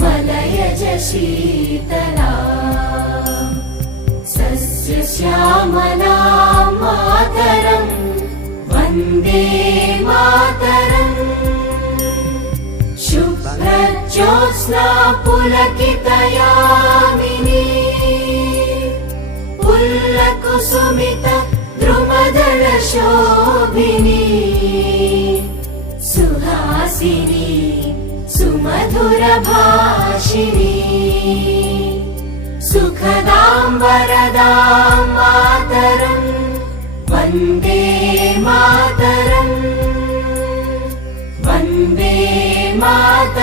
मलयज शीतला सस्यश्यामला मातरम् वन्दे मातरम् शुभ्रज्योत्स्ना पुलकितयामिनी पुल्लकुसुमित द्रुमदल शोभिनी सुहासिनी सुमधुर भाषिणी सुखदां वरदां मातरम् वन्दे मातरम् वन्दे मातरम्।